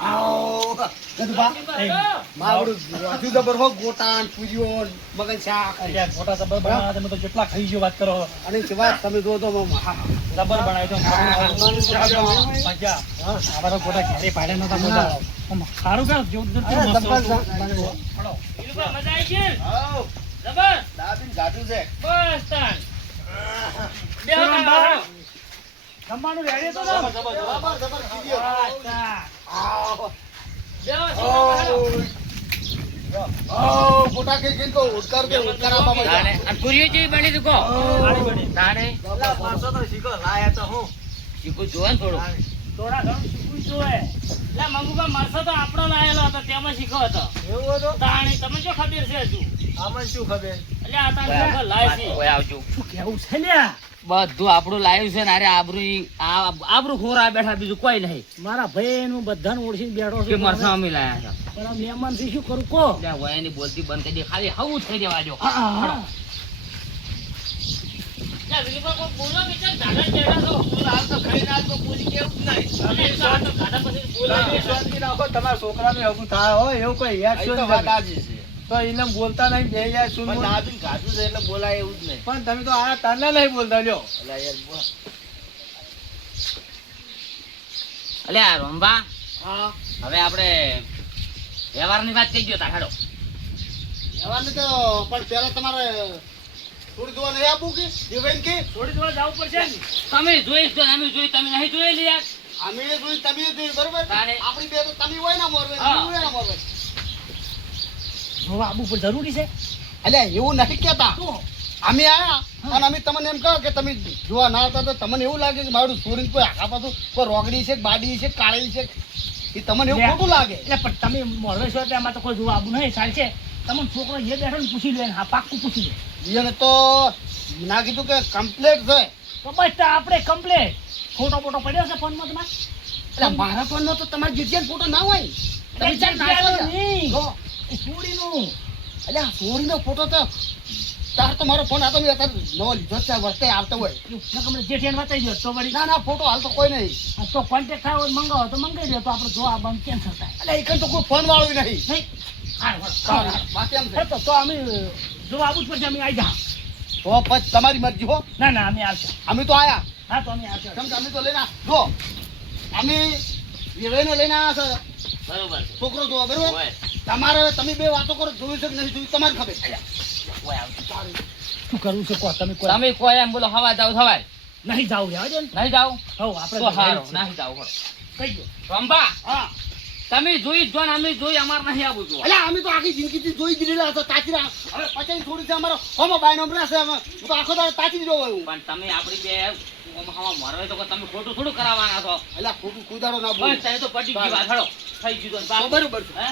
આવો ગદબા માવડું વધુ જબર હો ગોટાન પૂજ્યો મગન શાક યાર મોટા જબર બનાવ્યા તમે તો કેટલા ખાઈ ગયો વાત કરો અને સિવાય તમે જો તો જબર બનાવ્યો તો મજા અમારો ગોટા ઘરે પાડે નતા મજા સારું કામ જેવું મજા આવી છે આવ જબર દાબીન ગાડું છે બસ તાન બે જમવાનું રેડી તો જબર જબર કીધો આવ ગોટા કે તો ઉડકાર કે ઉડકાર આપવા મળે તાણે આ કુરીઓ જેવી બની તું કો સારી બની તાણે પેલા 500 તો શીખો લાયા તો હું શીખું જોવા થોડું થોડા ઘણું શીખવું જોઈએ લે મંગુબા મરસો તો આપણો લાયેલો હતો તેમાં શીખો હતો એવું હતો તાણે તમને શું ખબર છે હજુ આમાં શું ખબર એટલે આ તાણે લાય છે કોઈ આવજો શું કેવું છે લ્યા બધું આપણું લાવ્યું છે ને અરે આબરૂ ખોરા બેઠા બીજું કોઈ નહીં મારા ભાઈ નું બધાને ઓળખીને બેઠો કે છું મરસા અમે લાયા પણ આ મહેમાન થી શું કરું કો છે વયાની બોલતી બંધ કરી દે ખાલી હવું થઈ જવા દો લે વિલીબા કોઈ બોલો વિચાર દાદા ચેડા તો બોલ હાલ તો ખાઈ ના તો પૂરી કેવું જ નહીં અને તો દાદા પછી બોલાય શાંતિ રાખો તમારા છોકરાને હગું થાય હોય એવું કોઈ યાદ શું તો એને બોલતા નહીં બે યાર શું દાબીન ગાધું છે એટલે બોલાય એવું જ નહીં પણ તમે તો આ તને નહીં બોલતા લ્યો અલ્યા રોંબા હા હવે આપણે વ્યવહારની વાત કહી દો તારો જવાનું તો પણ પેલા તમારે થોડી જોવા નહીં આપું કે દેવાઈ કે થોડી થોડા જવું પડશે ને તમે જોઈશ તો અમે જોઈ તમે નહીં જોયેલી યાર અમે જોઈ તમે જોઈ બરોબર તાણે. આપણી બે તો તમે હોય ના મોરવે હા. હું હોય ના મોરવે જોવા આબુ પણ જરૂરી છે અલ્યા એવું નથી કહેતા અમે આયા અને અમે તમને એમ કહો કે તમે જોવા ના હતા તો તમને એવું લાગે કે મારું છોડીને કોઈ આખા પાછું કોઈ રોગડી છે કે બાડી છે કે કાળી છે એ તમને એવું લે. ખોટું લાગે એટલે પણ તમે મોરવે છો એટલે આમાં તો કોઈ જોવા આબુ નહીં ચાલશે તમને છોકરો જે બેઠો ને પૂછી લે હા પાક્કું પૂછી લે એને તો ના કીધું કે કમ્પ્લેટ છે તો બસ તો આપણે કમ્પ્લેટ ફોટો ફોટો પડ્યો છે ફોનમાં તમારે એટલે મારા પણ તો તમારી જગ્યાનો ફોટો ના હોય તમે જ્યાં નાખો છો. નહીં જો, છોડીનું અલ્યા સોરીનો ફોટો તો તાર તો મારો ફોન આ તો મેં અત્યારે નવો લીધો જ છે વર્ષે આવતો હોય તમને જેઠિયાને બતાવી દો તો વળી ના ના ફોટો હાલ તો કોઈ નહીં આ તો કોન્ટેક્ટ થાય હોય મંગાવો તો મંગાવી દો તો આપણે જો આ બંધ કેન્સલ થાય એટલે એક તો કોઈ ફોન વાળું નહીં નહીં હા, બાકી એમ છે. તો અમે જો આવું જ પડશે અમે આવી જા તો પછી તમારી મરજી હો ના ના અમે આવશે અમે તો આયા હા તો અમે આવશે કેમ કે અમે તો લઈને જો અમે વિવેકને લઈને આવ્યા છે બરોબર છે છોકરો જોવા બરોબર ઓય, તમારે હવે તમે બે વાતો કરો જોયું છે કે નહીં જોયું તમારે ખબર ઓય આવજો. શું કરવું છે કહો તમે કોઈ તમે કોઈ એમ બોલો હવા જાવ થવાય નહીં જાવ રહેવા દે ને નહીં જાવ હવ આપણે તો હારો નહીં જાવ કહી દો રોંબા હા તમે જોઈ જો ને અમે જોઈ અમાર નહીં આવું જો અલ્યા અમે તો આખી જિંદગીથી જોઈ જ રહેલા હતા તાચીરા હવે પછી થોડી છે અમારો હોમો બાયનો હમણાં છે અમે હું તો આખો દાડો તાચી જ જોવો એવું પણ તમે આપણી બે હવા મરવે તો તમે ખોટું થોડું કરાવવાના છો અલ્યા ખોટું કુદાડો ના બોલ બસ તમે તો પટી ગઈ વાત હળો થઈ ગયું તો બરોબર છે હે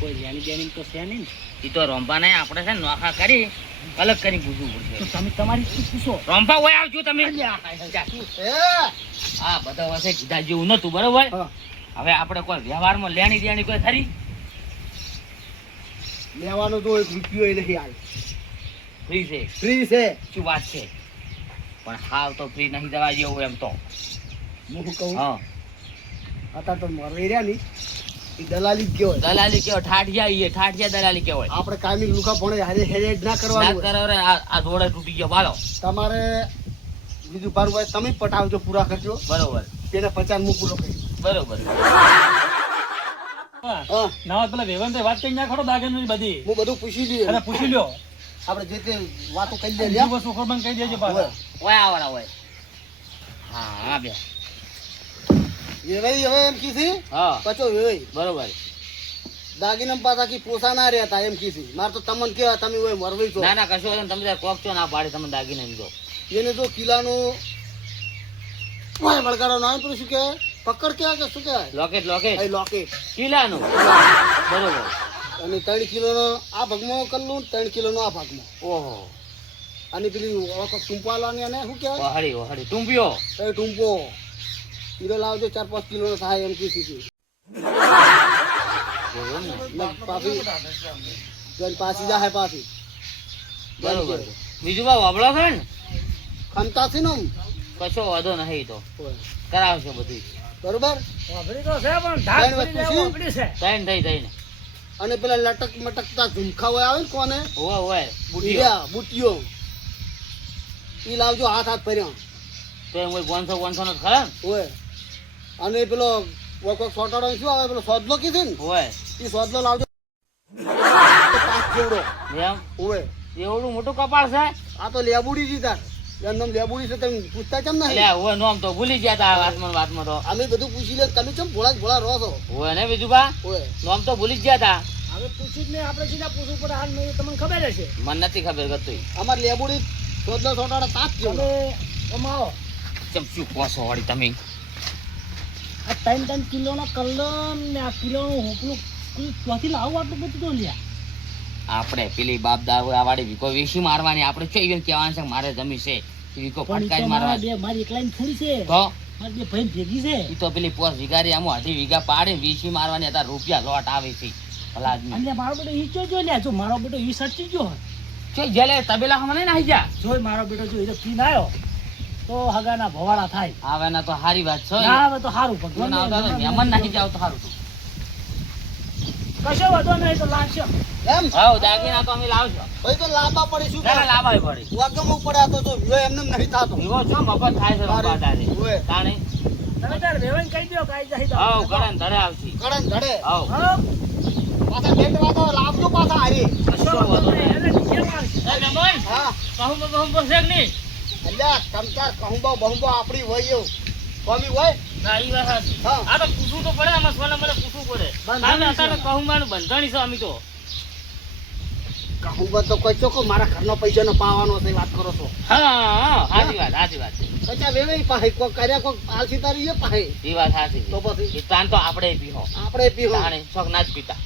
કોઈ લેણી દેણી તો છે નહીં ઈ તો રોંબા ને આપણે છે ને નોખા કરી અલગ કરી પૂછવું તો પડશે તમે તમારી શું પૂછો રોંબા ઓય આવજો તમે એ હા બધા વસે કીધા જેવું નતું બરોબર હા હવે આપણે કોઈ વ્યવહારમાં લેણી દેણી કોઈ ખરી લેવાનો તો એક રૂપિયો ય નહીં આવે ફ્રી છે ફ્રી છે શું વાત છે પણ હાવ તો ફ્રી નહીં જવા જેવું એમ તો હું શું કહું હા અત્યારે તો મરવી રહ્યા ની એ દલાલી જ કહેવાય દલાલી કેવો ઠાઠિયા દલાલી કેવાય આપણે કાયમી લુખા ભણે હારે હેડ ના ના કરવાનું હોય. કરો રે આ જોડે તૂટી ગયો બાલો તમારે બીજું બારું ભાઈ તમે પટાવજો પૂરા કરજો બરોબર તેને 50 હું પૂરો કરી બરોબર હા ના પેલા વેવન વાત કરી નાખો દાગન બધી હું બધું પૂછી લઈએ અને પૂછી લ્યો આપણે જે તે વાતો કરી દે બીજું વસ્તુ ખબર કહી દેજો પાછા ઓય આવડા હોય હા હા બે હવે એમ કીધી હા પચો હવે બરોબર દાગીના પાછા કી પોસા ના રહેતા એમ કીધી મારે તો તમને કેવા તમે હોય મરવી છો ના ના કશો વાંધો નહીં. તમે તાર કોક છો ના પાડે તમે દાગીને એમ જો એને જો કિલ્લાનું વળગાડો ના પેલું શું કહેવાય પકડ કહેવાય કે શું કહેવાય લોકેટ લોકેટ એ લોકેટ કિલ્લાનું બરોબર અને 3 કિલોનો આ ભાગમાં કરલું 3 કિલોનો આ ભાગમાં ઓહો અને પેલી ટૂંપાલાની અને શું કહેવાય વહાડી વહાડી ટૂંપિયો એ ટૂંપો હીરો લાવજો 4-5 કિલોનો થાય એમ કીધી પાછી જન પાછી જાય પાછી બરોબર બીજું બા વાબળો છે ને ખમતા છે ને કશો વાંધો નહીં તો કરાવશે બધું બરોબર વાપરી તો છે પણ ઢાક ત્રણ ફરી વસ્તુ જાય છે? વાપરી છે. થઈને થઈ થઈને અને પેલા લટક મટકતા ઝુમખા હોય આવે ને કોને ઓવે ઓવે બુટીઓ હીરા, બુટીઓ ઈ લાવજો હાથ હાથ ભર્યો તો એમ કોઈ 500 નો જ ખરા ને? ઓય અને પેલો કોક સોટાડો શું આવે પેલો સોદલો કીધું ને ઓવે ઈ સોદલો લાવજો 5 જેવડો એમ ઓય એવડું મોટું કપાળ છે આ તો લેબુડી જી તાર એમ નામ લેબુડી છે તમે પૂછતા કેમ નહીં એટલે ઓવે નોમ તો ભૂલી ગયા તા વાતમાં તો અમે બધું પૂછી લે તમે કેમ ભોળા રહો છો ઓવે ને બીજું બા ઓય નોમ તો ભૂલી જ ગયા તા હવે પૂછ્યું જ નહીં આપણે સીધા પૂછવું પડે હાલ નહીં તમને ખબર હશે મને નથી ખબર ગતું અમાર લેબુડી સોદલો સોટાડો 5 જેવડો તમે કમાઓ ચમ શું કોસો વાળી તમે આ 3 કિલોનો કલમ ને આ કિલોનું હોપલું ક્યાંથી લાવું આટલું બધું તો લ્યા આપણે પેલી બાપ દારૂ વાળી વીકો વીસી મારવાની આપણે શું even કહેવાનું છે કે મારે જમી છે વીકો પણ ઈ ફટકાઈ તો મારા મારવાની બે મારી એકલાની થોડી છે તો મારી બે ભાઈ ભેગી છે ઈ તો પેલી પોસ વિગારી આમ 2.5 વીઘા પાડી વીસી મારવાની હતા રૂપિયા લોટ આવે છે ભલા આદમી અને મારો બેટો ઈ જો લ્યા જો મારો બેટો ઈ સચ્ચી ગયો શું જેલે તબેલા મને નાહી જા જોઈ મારો બેટો જો ઈ તો પીને આવ્યો તો હગાના ભવાડા થાય આવે ના તો હારી વાત છે ના આવે તો સારું ભગવાન આવતા તો મહેમાન નાખી જાવ તો સારું કશો વધો નહીં તો લાગશે એમ હાઉ દાગીના તો અમે લાવજો ભાઈ તો લાંબા પડે શું ના લાવાય પડી વાગમ ઉપર આતો તો વિયો એમને નહીં થાતો વિવો છો મફત થાય છે રંબા તારે ઓય તાણે તમે તાર વેવાઈને કહી દો કાઈ જાય હાઉ ગળાને ધરે આવતી કડન ધડે હાઉ હા પાછા લેટ વાતો લાવજો પાછા હારી કશો વધો નહીં એને નીચે મારશે એ મહેમાન હા કહું છે કે નહીં અલ્યા તમતાર કહુંબા બહુંબા આપણી હોય એવું કોમી હોય ના ઈ વાત સાચી. હા આ તો પૂછવું તો પડે આમાં સોના મને પૂછવું પડે બંધાણી અમે અત્યારે કહુંબાનું બંધાણી છે અમે તો કહુંબા તો કોઈ ચોખ્ખો મારા ઘરનો પૈસાનો પાવાનો છે વાત કરો છો હા સાચી વાત પૈસા વેવે પાહે કોક કર્યા કોક આલસી તારી એ પાહે એ વાત સાચી તો પછી એ તાન તો આપણે પીહો આપણે પીહો તાણે શોખ ના જ પીતા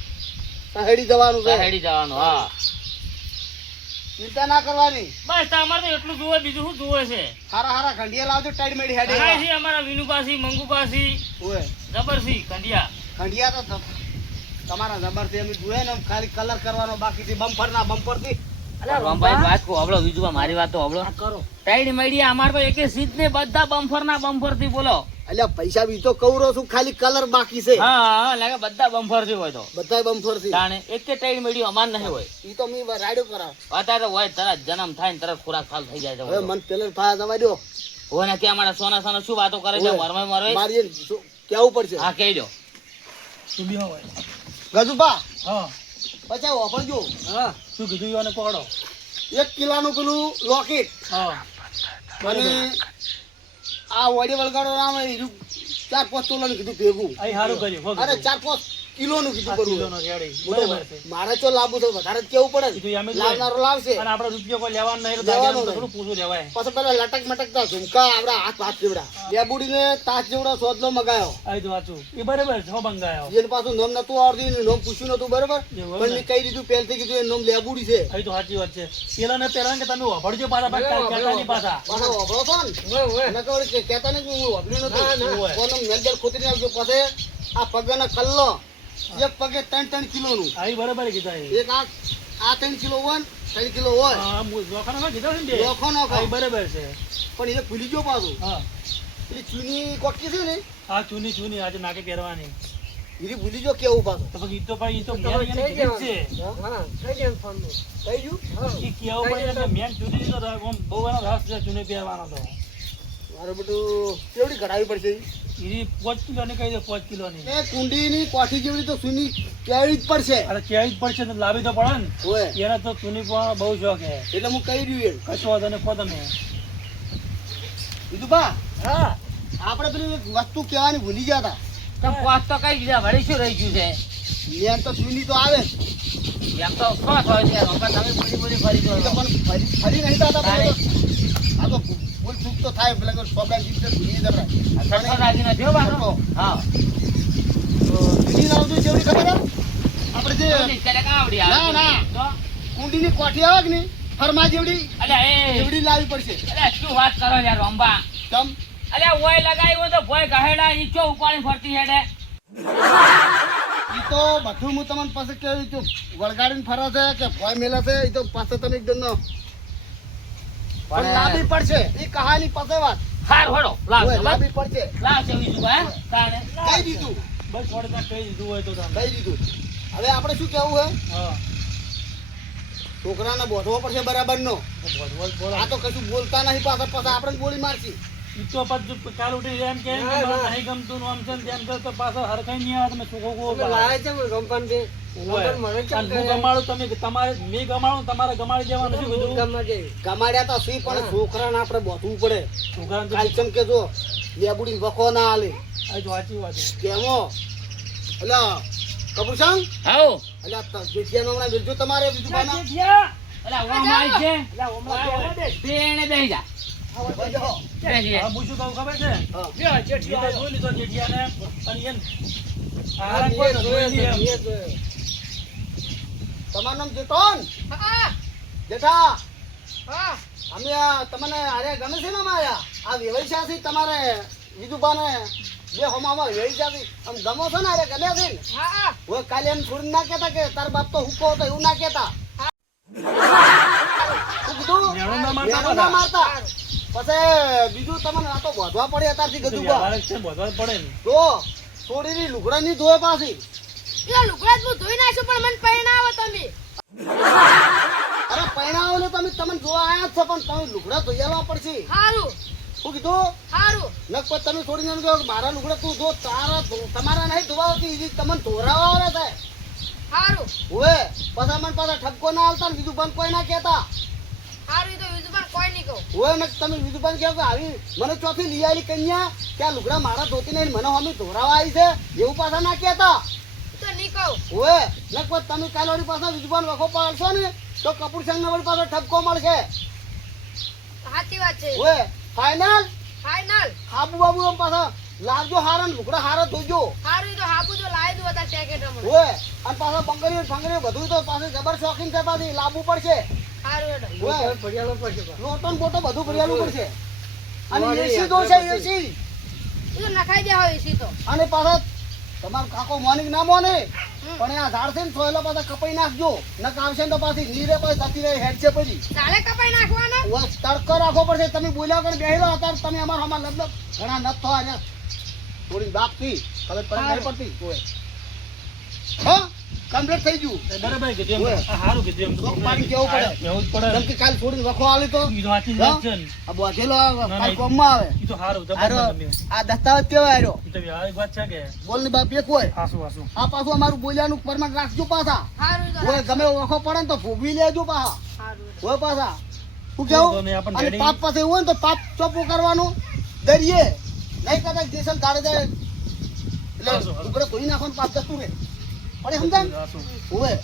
સહેડી જવાનું છે હેડી જવાનું હા ચિંતા ના કરવાની બસ તમારે તો એટલું જુએ બીજું શું જુએ છે હારા હારા ખંડિયા લાવજો ટાઈડ મેડી હેડે ઘણા છે અમારા વિનુપાસી મંગુપાસી ઓય જબરસી કંડિયા ખંડિયા તો તમારા જબર છે એમ જોઈએ ને ખાલી કલર કરવાનો બાકી છે બમ્પર થી રંભાઈ વાત કો હબળો બીજું મારી વાત તો હબળો કરો ટાઈડ મળી અમાર તો એકે સીટ ને બધા બમ્ફર થી બોલો અલ્યા પૈસા બી તો કવરો છું ખાલી કલર બાકી છે હા લાગે બધા બમ્ફર થી હોય તો બધાય બમ્પર થી તાણે એકે ટાઈડ મળી અમાર નહીં હોય ઈ તો મી રાડ્યો કરાવ અત્યારે હોય તરત જન્મ થાય ને તરત ખોરાક ખાલ થઈ જાય છે હવે મન પેલે ફાયા જવા દો હોય ને ત્યાં અમારા સોના સોના શું વાતો કરે છે ઓય. મરવાય મરવાય મારી કેવું પડશે હા કહી દો તું બી હોય ગજુબા હા પછી વાપરજો હા શું કીધું યો ને પકડો 1 કિલોનું પેલું લોકેટ હા અને આ વડી વળગાડો નામ 4-5 તોલાનું કીધું ભેગું અહીં સારું કર્યું હો અરે કીધું. 4-5 કિલોનું કીધું આ કરવું કિલોનો રેડી હું તો બરાબર છે મારે ચો લાવવું છે વધારે જ કેવું પડે કીધું એમ ને જ હોય. લાવનારો લાવશે અને આપણે રૂપિયો કોઈ લેવાનો નહીં એટલે લેવાનો દાગીનાનું તો નહીં. થોડું પૂછું લેવાય પછી પેલા લટક મટકતા ઝુમકા આપડા હાથ જેવડા લેબુડીને તાસ જેવડો સોદલો મગાયો આ તો વાંચું એ બરાબર છે હો બંગાયો જેને પાછું નામ નતું આવડતું એનું નામ પૂછ્યું નતું બરોબર એવું પણ ને? મેં કહી દીધું પહેલથી કીધું એનું નામ લેબુડી છે અહીં તો સાચી વાત છે પેલા કે તમે વાપરજો પાછા કહેતા નહીં પાછા પાછા વાપરો છો ને નકર વળી કહેતા નહીં કે હું વાપર્યું નતું કોનો મેલબેલ ખોતરી નાખજો પછી આ પગનો કલ્લો એક પગે 3 કિલોનું આ ઈ બરાબર કીધા એ. એક આ 3 કિલો હોય ને 3 કિલો હોય હા લોખાના કીધા છે ને બે. લોખો નો આ ઈ બરાબર છે પણ એ ભૂલી ગયો પાછું હા પેલી ચૂની કોકી છે ને આ ચૂની આજે નાકે પહેરવાની એ ભૂલી ગયો કેવું પાછું તો પછી ઈ તો ભાઈ ઈ તો મેન એની કીધી જ છે કઈ ગયું ઈ કેવું પડે કે મેન ચૂની તો આમ બહુ એનો રસ છે ચૂની પહેરવાનો તો મારે બધું કેવડી કઢાવી પડશે ઈ 5 કિલોની કહી દે 5 કિલોની એ કુંડીની કોઠી જેવડી તો સુની કેવી જ પડશે અરે કેવી જ પડશે તો લાવી તો પડે ને હોય એને તો ચૂની પણ બહુ શોખ હે એટલે હું કહી રહ્યું એમ કશો વાંધો નહીં કહો તમે કીધું બા હા આપણે પેલી એક વસ્તુ કહેવાની ભૂલી ગયા હતા તમે પોસ તો કઈ દીધા વળી શું રહી ગયું છે મેન તો સુની તો આવે એમ તો શ્વાસ હોય છે રંભા તમે બોલી ફરી એ તો દો પણ ફરી નહીં થતા તારે. આ તો ભૂલ ચૂક તો થાય પેલા કોઈ છોકરા જીવતે ભૂલી જતા સરખો દાગીના થયો બાનો હા જૂની લાવજો જેવડી ખબર હે? આપણે જે ચોની ત્યારે કાં આવડી આવે ના, ના. તો કુંડીની કોઠી આવે કે નહીં ફરમા જેવડી અલ્યા એ એવડી લાવવી પડશે અલ્યા શું વાત કરો યાર રંભા તમ અલ્યા ઓય લગાવ્યો તો ભોય ગહેડા ઈ ચો ઉપાડી ફરતી હેડે ઈ તો બધું હું તમને પાસે કેવી છું વળગાડીને ફરે છે કે ભોય મેલે છે એ તો પાસે તમે એકદમ ન પણ લાવવી પડશે એ કહાની પાસે વાત હાર હળો લાવ ઓય, લાવવી પડશે. લાવ છે વિજુભાઈ તારે કહી દીધું બસ થોડે ત્યાં કહી દીધું હોય તો તમે કહી દીધું. હવે આપણે શું કહેવું હે? હા છોકરાને બોધવો પડશે બરાબર નો. બોલ બોલ આ તો કશું બોલતા નહીં, પાછા આપણે ગોળી મારશી. ઈ તો પાછું કાલ ઉઠી એમ કે મને નહીં ગમતું ને આમ છે ને તેમ છે તો પાછો હરખાઈ નહીં આવે તમે છોકરો કો ગમાડું તમે તમારે મેં ગમાડું તમારે ગમાડી દેવાનું શું કીધું કમાડ્યા તો સી, પણ છોકરાને આપણે બોધવું પડે. છોકરાને તો કાલચમ કે જો લેબુડી વખો ના હાલે આ જ વાંચી વાત છે. કેમો એટલે કપૂરસાંગ હાઉ એટલે જેઠિયાનો હમણાં બિરજુ તમારે બીજું બાના અલા ઓમાઈ છે બેને બેહી જા બેહી હા, હું શું કહું ખબર છે હા. ઈ તો જોઈ લીધો જેઠિયાને અને એને આરામ કોઈ તો જોઈ નહીં એમ. તમારું નામ જેઠોન? જેઠા અમે આ તમને અરે ગમે છે ને માયા આ વ્યવસાયથી તમારે વિજુબાને બે હોમામાં વ્યવસાયથી આમ ગમો છો ને અરે ગમે છે ને હવે કાલે એમ છોડી ના કહેતા કે તાર બાપ તો હુકો હતો એવું ના કહેતા. શું કીધું? મેણું ના મારતા મેણું ના મારતા. પછી બીજું તમને આ તો બોધવા પડે અત્યારથી ગજુ વ્યવહારિક છે બોધવા જ પડે ને તો છોડીની લુગડા ની ધોવે પાછી. અરે પૈણાવો ને તમે જોવા આયા જ છો, પણ તમે લુગડા ધોયાવા પડશે. શું કીધું? નકર તમે છોડીને એમ કહો કે મારા લુગડા તું ધો, તમારા નહીં ધોવાતી, ઈ તમને ધોરાવા આવે છે. ઓવે પાછા મને પાછા ઠપકો ના આવતા ને બીજું બંધ કોઈ ના કહેતા. ઓવે ને તમે બીજું બંધ કહો કે આવી મને ચોથી લઈ આવેલી કન્યા કે આ લુગડા મારા ધોતી નહીં મને હમી ધોરાવા આવી છે એવું પાછા ના કહેતા. ઓવે નકર તમે કાલે વળી પાછા બીજું બંધ વખો પાડશો ને તો કપૂર સંઘ ને વળી પાછો ઠપકો મળશે. ઓવે ફાઈનલ હાબુ બાબુ એમ પાછા લાવજો હારા ને લુગડા હારા ધોજો. ઓવે અને પાછા બંગરીઓ ફંગરીઓ બધું તો પાછું જબર શોખીન કરતા હતી, લાવવું પડશે. લોટો ને બોટો બધું ભરિયાલું પડશે. અને એસી તો છે એસી. અને પાછા તમારો કાકો મોનિક ના મોને પણ આ ઝાડ છે ને સોયલા પાછા કપાઈ નાખજો, નક આવશે ને તો પાછી નીરે પાછી જતી રહી હેડ છે પછી. ઓવે તડકો રાખવો પડશે. તમે બોલ્યા વગર બેહી રહો અત્યારે તમે અમારા હમણાં લગભગ ઘણા નથ થવા ને થોડી બાપ થી ખબર પડે નહીં પડતી. ઓવે હા કમ્પ્લીટ થઈ ગયું. એ બરાબર કીધું એમ. ઓય. આ હારું કીધું એમ તો. ચોક પાડીને કેવું પડે. કેવું જ પડે. જેમ કે કાલ છોડીને વખો આલી તો ઈ તો વાંચી વાત છે ને. આ બોધેલો ના, કાલ ઈ- કોમમાં આવે. ઈ તો હારું આરો જબરદસ્ત. આ દસ્તાવેજ કેવાય આર્યો ઈ તો વ્યવહારિક વાત છે કે બોલ ની બાપ એક હોય. હાસુ હાસુ. આ પાછું અમારું બોલ્યાનું પરમાન રાખજો પાછા. ઓય ગમે એવો વખો પડે ને તો ભોગવી લેજો પાછા. ઓય પાછા શું કેવું? તો નહીં આપણને અને રેડી- પાપ પાસે એવું હોય ને તો પાપ ચોખ્ખું કરવાનું દરિયે નહીં કદાચ જેસલ ગાડે જાય એટલે હાચું, હાચું. ઉપરે ધોઈ નાખવાનું પાપ જતું રહે. પડે સમજાય? હાસુ. ઓય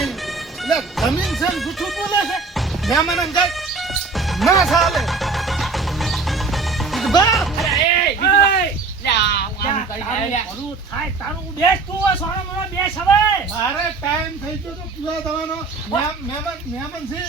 જમીન છે ને જૂઠું બોલે છે મહેમાન એમ જાય ના ચાલે બા ઓલું થાય તારું બેસ તું હોય સોના મોના બેસ હવે. મારે ટાઈમ થઈ ગયો તો પૂરા થવાનો મહેમાન છે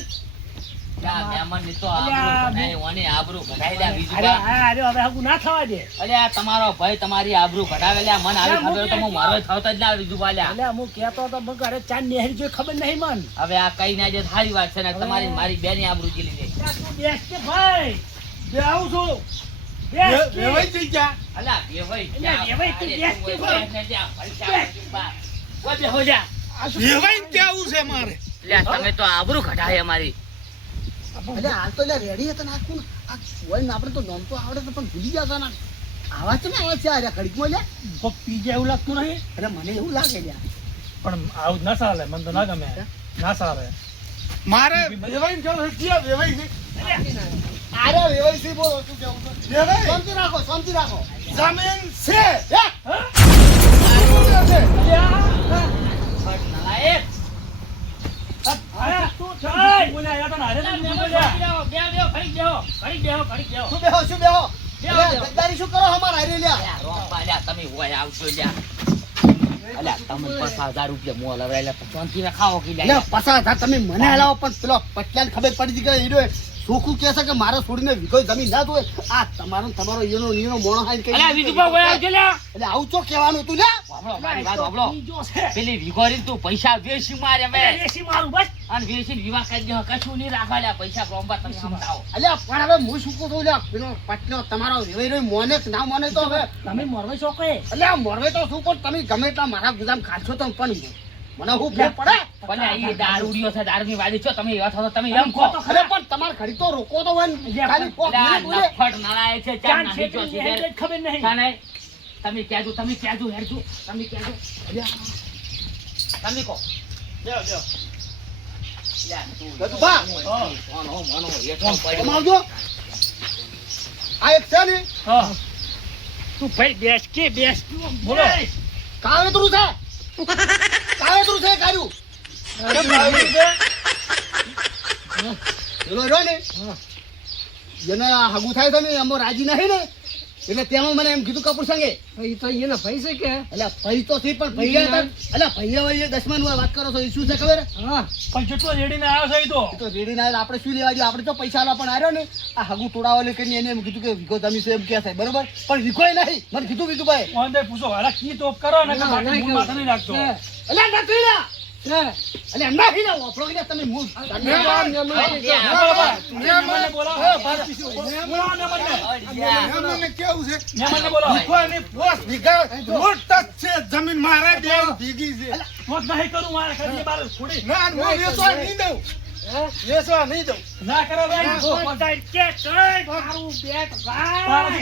મહેમાનની તો આબરૂ કઢાઈ, ઓની આબરૂ કઢાઈ લ્યા અરે વિજુભા. અરે હવે હગું ના થવા દે. અલ્યા તમારો ભાઈ તમારી આબરૂ કઢાવે લ્યા. મને આવી ખબર હોય તો હું મારો થતો જ ના વિજુભા લ્યા. એટલે હું કહેતો તો બગ અરે ચાંદ નેહરી જોઈ ખબર નહીં મન. હવે આ કઈ ના જે સારી વાત છે ને તમારી ને મારી બેની આબરૂ જીલી દે. તું બેસ કે ભાઈ બે આવું છું બેસ કે. વેવાઈ જઈ ગયા અલ્યા બેવાઈ અલ્યા, બેવાઈ તું બેસ કે ભાઈ. બેહો જા. વેવાઈ કેવું છે મારે લ્યા તમે તો આબરૂ કઢાઈ અમારી. એટલે હાલ તો રેડી હતા ને આખું આ હોય ને આપણે તો નામ તો આવડે તો પણ ભૂલી ગયા હતા ને આવા છે ને આવા છે આ ઘડીકમાં લ્યા. પગ પીજે એવું લાગતું નહીં અરે મને એવું લાગે લ્યા. પણ આવું ના ચાલે મને તો ના ગમે ના ચાલે. મારે વેવાઈ કેવું છે ક્યાં વેવાઈ છે અરે વેવાઈસી બોલો શું કેવું છે? વેવાઈ શાંતિ રાખો શાંતિ રાખો. જમીન છે હે? નાલાયક. તું ચાલ બોલ્યા યાર તને હારે નહીં બોલ્યા. શું બેહો શું બેહો? બેહો, અલ્યા, બેહો. ગદ્દારી શું કરો અમારા હારે લ્યા? અલ્યા રોંપા લ્યા તમે હોય આવશો લ્યા. અલ્યા તમે 50,000 રૂપિયા મોં લવડાયેલા તો શાંતિથી ખાઓ કે લે લ્યા. 50,000 તમે મને હલાવો પણ પેલો પટલાને ખબર પડી ગઈ કે હીરો ચોખ્ખું કહે છે કે મારે છોડીને વીઘો જમીન ના જોવે. આ તમારો એનો મોણો હાઈને કહી અલ્યા વિજુભા કોઈ આવજો લ્યા. એટલે આવું ચો કહેવાનું તું લ્યા. વાપરો, મારી વાત વાપરો. પેલી વિઘોરીને તું પૈસા વેચી મારે હવે. દેશી મારું બસ. અને વેચીને વિવાહ કરી દે. કશું નહીં રાખવા લ્યા પૈસા પ્રોમ્પા તમે સમજાવો. અલ્યા પણ હવે હું શું કહું છું લ્યા, પેલો પટલો તમારો વેવાઈ મોને કે ના મોને તો હવે તમે મોરવે છો કે અલ્યા મોરવે તો શું પણ તમે ગમે એટલા મારા ગુદામ ખાશો તો પણ મને હું ફેર પડે. ભલે આ દારૂડિયો છે દારૂની વાડી છો તમે એવા થો તો તમે એમ કહો. અરે પણ તમારે ખરી તો રોકો તો હોય ને. ખાલી કોક અલ્યા, મિનિટ બોલે. નફટ નળાએ છે ચાર નાની છો છે. ખબર નહીં. કાને તમે કહેજો હેરજો તમે કહેજો. અલ્યા, તમે કહો. લ્યો લ્યો. લ્યા, તું ગજુભા. મોનો હેઠો પડ્યો. તમે આવજો. આ એક છે ને હા તું ભાઈ બેસ કે બેસ બોલો કાવેતરું છે. કાવેતરું છે કાઢ્યું. પેલો રહ્યો ને જેને હગું થાય છે ને એમાં રાજી નહીં ને એટલે તેમાં મને એમ કીધું કપૂર સંગે તો એના ભાઈ છે કે એટલે ભાઈ તો થી પણ ભૈયા હતા. એટલે ભૈયા વૈયા દસમાન વાત કરો છો એ શું છે ખબર? હા પણ જેટલો રેડીને આવ્યો છે ઈ તો એ તો રેડી ના આપણે શું લેવા જોઈએ? આપણે તો પૈસા આલવા પણ આવ્યો ને આ હગું તોડાવવા કરીને એને એમ કીધું કે વિગો જમી છે એમ કે છે બરોબર, પણ વિગોય નહીં. મને કીધું વિગુભાઈ ઓંધે પૂછો હાલા કી તો કરો ને કે ના, બાકી નહીં મૂળ માથે નહીં લાગતો છે. એટલે નથી લ્યા. છે એટલે એમ ના હિલા વાપરો કે તમે મૂળ મહેમાનને બોલાવો. મહેમાનને કેવું છે મહેમાનને બોલાવો. વિખવાની 5 વીઘા રોટ જ છે જમીન મારે બે ભીગી છે. મોત નહીં કરું મારે ઘરની બહાર છોડી. ના હું વેચવા નહીં દઉં. વેચવા નહીં દઉં. ના કરો ભાઈ. તારાથી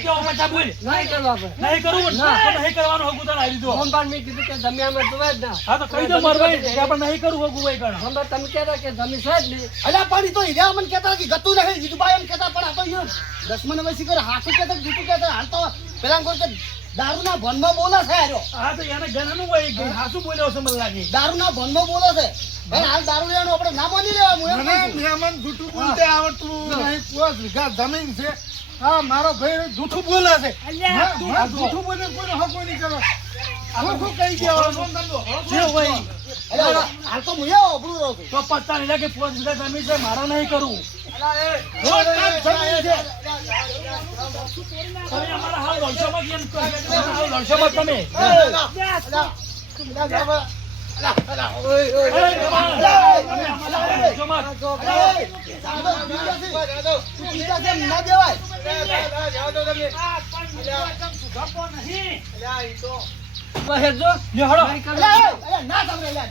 કેવો મજા બોલ. નહીં કરવા આપણે નહીં કરવું તો નહીં કરવાનું હગું તને આવી દો. સોમવાર મેં કીધું કે જમ્યામાં જોવા જ ના હા તો કહી દો મારે ભાઈ કે આપણે નહીં કરવું હગું ભાઈ ગણ. સોમવાર તમે કહેતા કે જમી છે જ નહીં અલ્યા પણ ઈ તો હીરા મને કહેતા કે ગતું નહીં વિજુભાઈ એમ કહેતા પણ આ તો ઈ દસમાને વયસી કરે હાથું કહેતા કે જૂઠું કહેતા. હાલ તો પેલા કોઈ કે દારૂના ભનમાં બોલે છે આર્યો. હા તો એને ગણાનું હોય કે હાસુ બોલ્યો છે મને લાગે. દારૂના ભનમાં બોલે છે. ભાઈ હાલ દારૂ લેવાનું આપણે ના માની લેવાનું એમ મને કહું છું. મહેમાન જૂઠું બોલતે આવડતું નહીં. 5 વીઘા જમીન છે. હા મારો ભાઈ જૂઠું બોલે છે. જૂઠું બોલે કોઈને હકો નહીં કરો. હું શું કહી ગયો જે હોય ઈ. અલ્યા, હાલ તો હું એવો અભરું રહું છું. તો પત્તા નહીં લાગે 5 વીઘા જમીન છે મારા નહીં કરવું. રોજ જમીન છે. તમે અમારા હાલ લડશોમાં કેમ કરો? લડશોમાં તમે ના દેવાય. લ્યો હળો. અલ્યા, ના તમને લ્યા.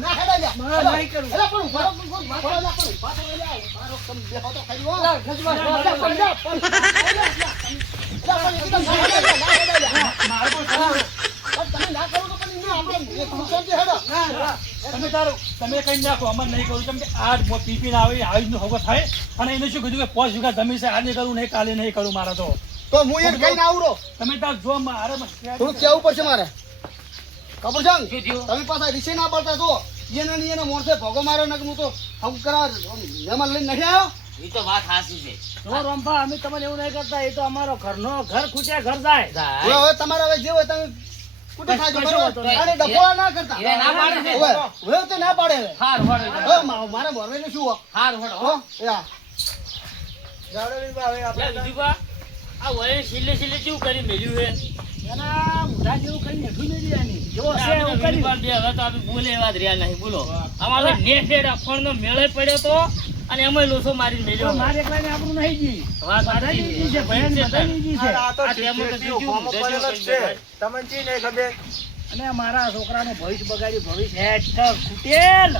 ના હેડા લ્યા. મારે નહીં કરવું. અલ્યા, પણ ઉભા રહો, ઉભા રહો, અલ્યા, પણ ઉભા રહો, અલ્યા, ઉભા રહો, તમે બેહો તો ખરી હો. ના, ગજવા, અલ્યા, પણ લ્યા, પણ એકદમ ના હેડા લ્યા, ના હેડા લ્યા. મારે કોઈ કરવું. પણ તમે ના કરો તો પણ ના, આપણે એક રૂપિયાથી હેડો. તમે કઈ નાખો અમારે નહીં કરવું. કેમ કે આ પીપીને આવી નું હગો થાય અને એને શું કીધું કે 5 વીઘા જમીન છે આજે કરું નહીં કાલે નહીં કરું મારે તો. તો હું એક કઈ ના આવરો. તમે તાર જો મારે થોડું કેવું પડશે મારે. કપૂરજંગ, શું થયું? તમે પાછા રીસે ના પડતા છો. એને ને એને મોણસે ભોગો માર્યો ને કે હું તો હમ કરા મહેમાન લઈને નથી આવ્યો. ઈ તો વાત સાચી છે. જો રંભા અમે તમને એવું નહીં કરતા એ તો અમારો ઘરનો ઘર ખૂટ્યા ઘર જાય હવે તમારે હવે જે હોય તમે કુટે ખાજો કશો બરોબર. વાંધો નહીં. અને ડફોળા ના કરતા. એ ના પાડે છે. હવે હવે તો ના પાડે હવે. હારું હળો. હવે મારે મોરવેને શું હો? હારું હળો. હો? યા. વિજુભા, આ વયે સિલે સિલે કેવું કરી મેલ્યું છે? એના મુઢા જેવું કઈ નેઠું નહીં દેવાની જો હશે એવું આપણે કર્યું વિજુભા બે હવે તો આપણે બોલે એવા જ રહ્યા નહીં. બોલો અમારે નેફેડ અફણનો મેળે પડ્યો તો અને એમાં લોસો મારીને મેલ્યો. મારે એકલાને આપણું નહીં જી વાત બધાની સાચી. જી છે ભયન બધાની જી છે આ તેમાં તો બીજું અને મારા છોકરાનું ભવિષ્ય બગાડ્યું ભવિષ્ય હેઠ ખૂટેલ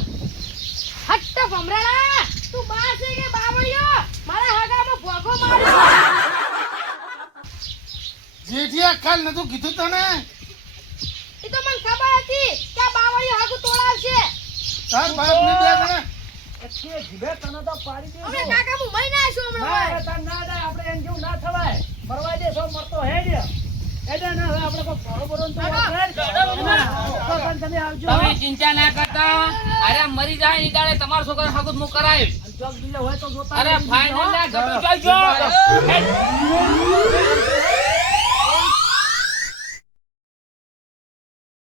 હટ્ટ ભમરાડા તું બા છે કે બાવળિયો મારા હગામાં ભોગો માર્યો જેઠિયા કાલ નતું કીધું તને એ તો મને ખબર હતી કે આ બાવળિયો હગું તોડાવશે તાર બાપ ને બે જણા કે જીભે તને તો પાડી દે અમે કાકા હું મહિના આશું હમણાં ના હોય. હવે તાર ના જાય આપણે એમ જેવું ના થવાય મરવા દે સો મરતો હે જ એટલે ના હવે આપણે કોઈ ફળો બરો તો વાત કર તમે આવજો તમે ચિંતા ના કરતા. અરે મરી જાય ની દાડે તમારો છોકરો હાકુત મુક કરાય. અને ચોક દિલે હોય તો જોતા અરે રહેજો. ફાઇનલ ના ગટુ ચાલજો.